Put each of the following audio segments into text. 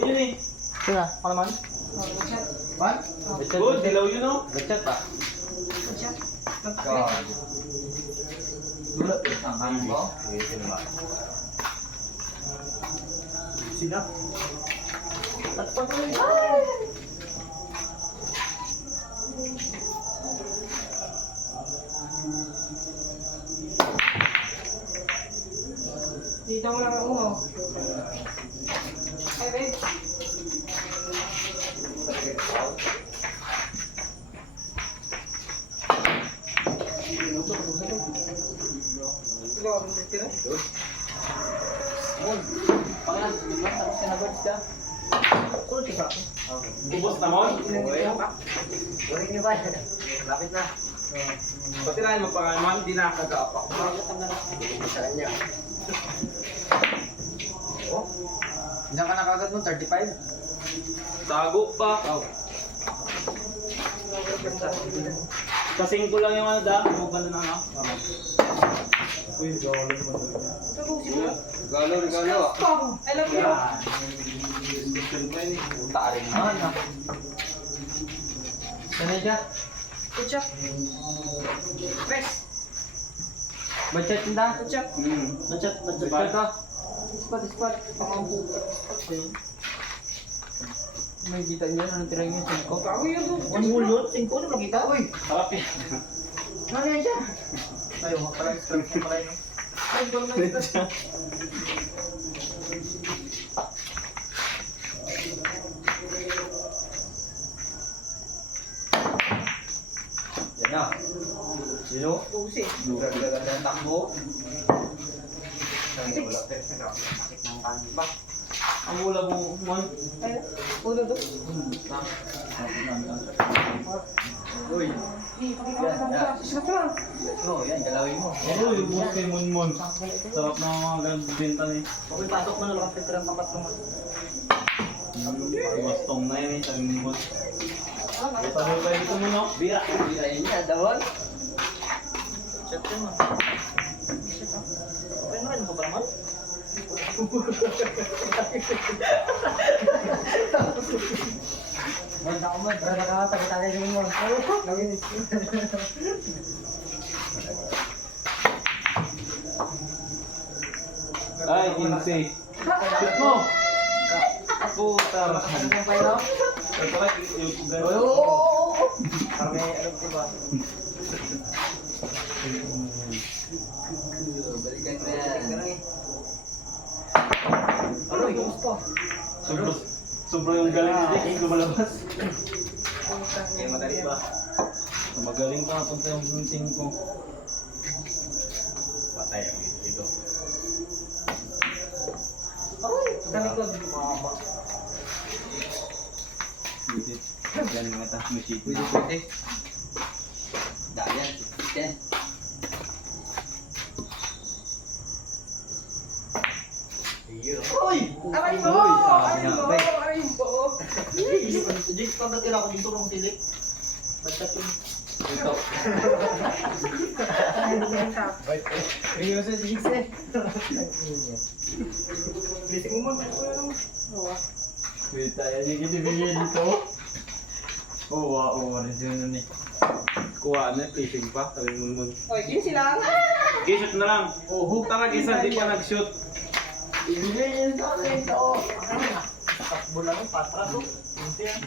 yun eh. Sino? Ako naman? Man? Good, dilaw yun oh. Gachat pa. Dulot. Ang kanin mo? Sino? At pag-uwi. Dito mo lang ako. Ay, babe. Ikaw, ang titira? Pangalan, tapos ka na birds ka? Kulot ka. Ubos na mo? Uwi niyo ba? Lapit na. Patirahin mo pangalan mo, hindi na kagaapak. Sa kanya. Oh? Ilan ka nakagad mo? 35? Tago pa. Oh. Kasing ko lang yung ano da, yung banda na ano. Uy, gawalo naman. Tapusin mo. Regalo. I love you. Punta rin naman ha. Sanay ka? Kuchak. Press. Budget tinda? Kuchak. Budget ka? Spot. Pamampu. May kita niya, anong tira niya? 5? Bago yun. One whole yun? 5 na makita? Uy! Sarap yan. Ano yan siya? Ayaw, parang scrap ko pala yun. Ay, ikaw na ito. Yan na. Sino? Tusi. Ganda ng takbo. Ang ula mo, mon. Ay, ulo to. Uy. Pakita ko na. Sikat na. Oh, yan, galawin mo. Oo, yung ubos kay mon. Sarap na mga ganang benta na eh. Okay, pasok mo na lang kasi ng papat naman. Bastong na yan eh, sabi mo mon. Sabi ko dito mo no? Bira yun yan, dahon. Check yun mo. Okay naman, ko ba naman? Banda ko man, brada ka, tagay-tagay naman mo. Naginis. Ay, 15. Shoot mo! Puta. Ano yung payo? Ito ka, yung pugan. Para may ano ko ba? Balikan mo yan. Ano yung gusto? Sobra yung galing ni Dick, yung lumalabas. Kaya madali ba? Magaling pa, punta yung bunting ko. Patay ang dito. Sa likod. Visit. Yan mga taas machine. Pwede. Dayan, yan. Uy! Aray mo! Aray mo! Aray mo! Dito pa natira ko dito ng tilik. Basta yun. Ito. Ayun sa Jigse. Blessing mo man. Wait, yan yung kinibigyan dito. Oh, wow, orange yun eh. Kuha na, fishing pa, sabi mo mo. Oy, yun sila. Shoot na lang. Oh, hook talaga isa, di pa nag-shoot. Ibigay yun sa akin ito. Takbo lang yung patras. Hindi yan.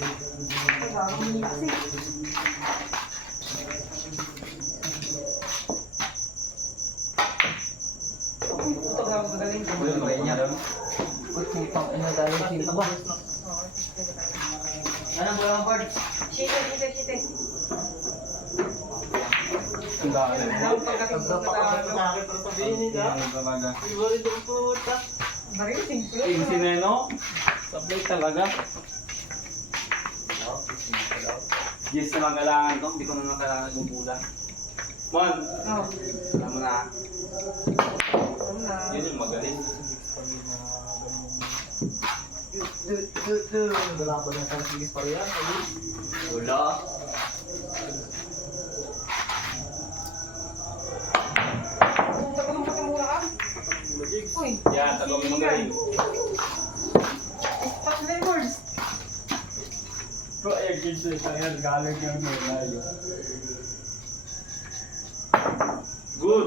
Uy, putok na ako magaling. Uy, may niya rin. Uy, putang ina dahil sino ba? Anong mo lang, Bard? Shite. Ang dami. Ang pagkating ko na Yan talaga. Baril, simple. Yung sineno, sablay talaga. Yes na lang kailangan to, hindi ko na kailangan bubula. Mon, Oh, alam mo na, ano na. yun yung magaling. Wala ba na sa sigis pa rin? Wala. Tagalong muna ka. Uy, Yan, tagawin mo galing. ispat na sa'yo, Boards. Kung ay kids na tayo, galing yung nalayo. Good!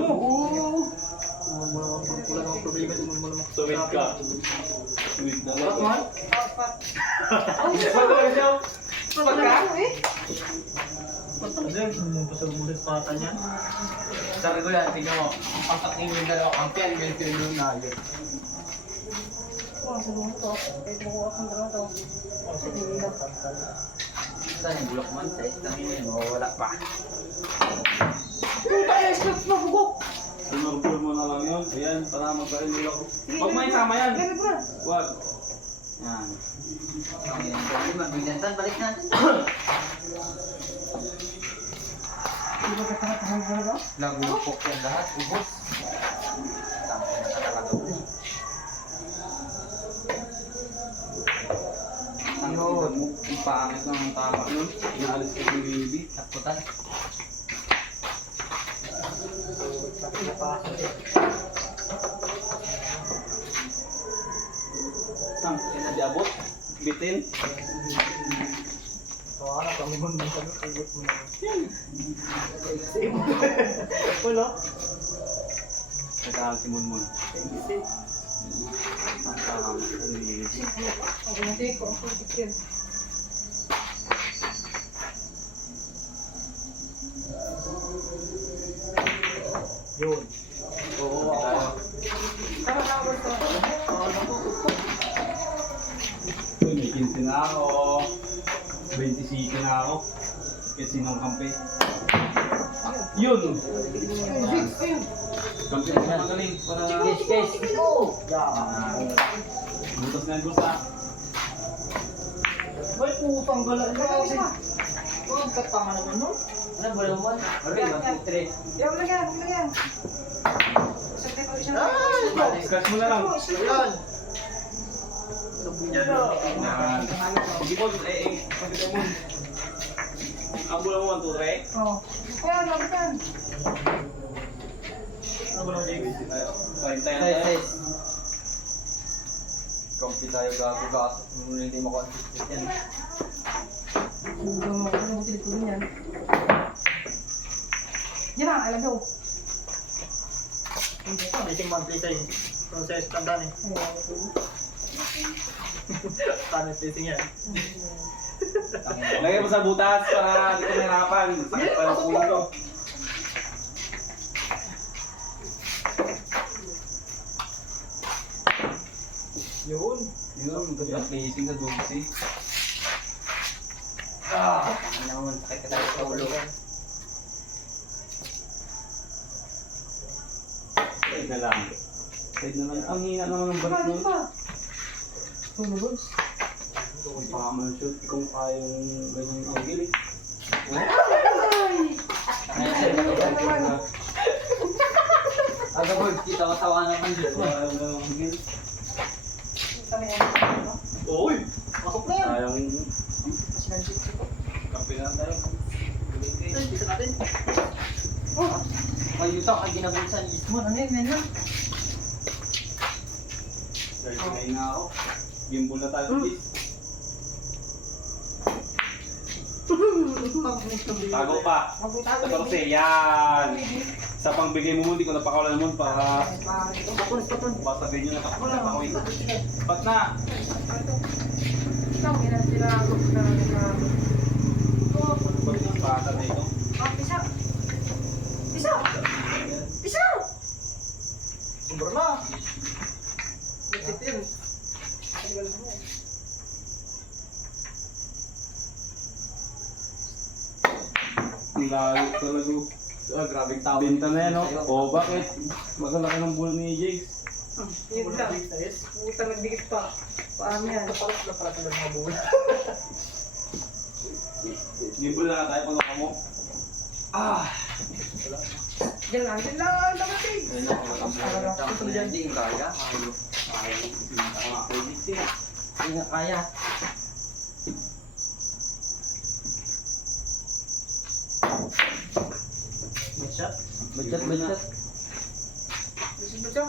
Wala namang problema. Sumit ka. Sumit na lang. Pat, Apat. Hindi pa ko siya. Pagka? Kasi, pasag mo rin pata niya. Sabi ko yan, tingnan mo. Ang pasak niyo yung dalawa. Ang piyan, ganito yung nalayo. Oh, sabi mo to. Kahit makuha kang dalawa to. Hindi na. Saan yung bulak man? Sa isang yun, mawawala pa. Puta, expert na bugok. Sinurpur mo na lang yun. Ayan, para magparin ako. Huwag mo isama yan. Ganun bro. Huwag. Yan. Magbigyan balik natin. Hindi ba katahan mo ba? Nagupok yan lahat. Ubos. Ano? Ang pangit lang ang tama nun. Inaalis ko yung baby. Nakutan. Ang sinadiabot. Bitin. Wala kami mo naman kami. Ubos mo naman. Wala. Nag-aaral si Munmun. Ang tama. Ako na take ko. Ako tikin. Yun. Oo, ako. Tama na ako to. Uy, may 15 na ako. 27 na ako. Kahit sinong kampi. Yun! Ayun. Kampi na magaling. Para... Butas na yung gusa. Ba't putang gala? Kasi ba? Huwag ka tama naman nun. Ano ba naman? Yan, lagyan. Lagyan. Sakit ko siya. Scratch mo na lang. Yan. Yan. Sige po, pagkita mo. Ang bola mo, 1, 2, 3. Oh. Kaya, lagyan. Ano ba naman, James? Kain tayo na tayo. Kampi tayo gago-gaso. Hindi mo consistent yan. Huwag mo ako na buti ko yan. Yan na, alam mo. Meeting monthly sa'yo. Process, tandaan eh. Tanong testing yan. Lagay mo sa butas para hindi ka nahirapan. Sakit pa ng ulo ko. Yun. Yun, ganda placing na dulce. Ano naman, sakit ka tayo sa ulo. Side na lang. Side na lang. Ang hina naman ng balat nun. Tulog. Kung baka man shoot, kung kayang ganyan ang gilig. Aga boy, kita ko tawa naman dito. Kayang ganyan ang gilig. Kami yan. Uy! Pasok na yan! Sayang Kasi nag-sip ko. kape na tayo. Bisa natin. Oh. Ayuta, ang ginabulsa ni Ismon. Ano yun, men? 39 na ako. Gimbal na tayo, please. Tago pa. Magutago. 14, yan. Sa pangbigay mo, hindi ko napakawalan naman para sabihin nyo na takbo na ako. Pat na. Ikaw, ginagilagog na. Ano ba yung pata na ito? Oh, pisa. Pisa. Pisa. Sobrang na. Nagsitin. Ang layo talaga. Grabing tao. Binta na yan, no? O, bakit? Magalaki ng bulo ni Jigs. Yun lang. Puta, nagdikit pa. Paano yan? Kapalas na pala talaga mga buwan. Gimbal na tayo pag mo. Diyan lang. Diyan lang. Dapat eh. Ayun ako, Hindi kaya. Hindi nga kaya. Badshot? Badshot, badshot. Gusto mo siya?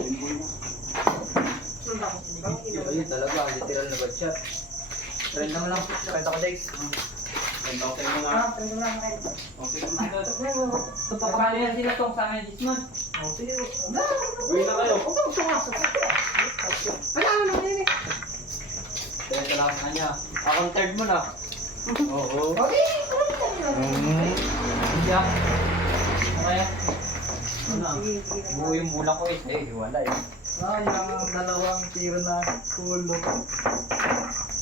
Gimbal mo. Ayun talaga, literal na bad shot. Try naman lang. Kwenta ko, Dex. Okay mo nga. Try mo lang kayo. Okay mo nga. Paano yan sila tong sa amin, Disman? Oh, sige. Uwi na kayo. Wala mo naman yun eh. Kaya ka lang kanya. Akong third mo na. Oo. Okay. Hindi ah. Okay. Ano? Sige, sige. Buo yung bulak ko eh. Eh, wala eh. Yung dalawang tiro na kulo.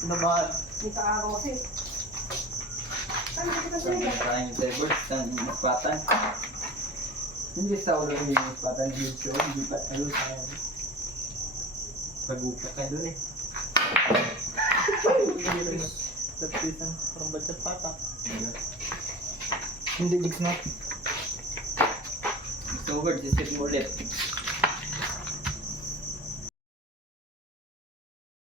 Nabahan. May kaaraw kasi. Ano kita siya? Parang yung table, yung ispatan. Hindi sa ulo yung ispatan yung show, hindi pa tayo sa akin. Pag-upa ka doon eh. Nagpisan. Parang budget pata. Hindi, Dix na. So, word, isip mo ulit.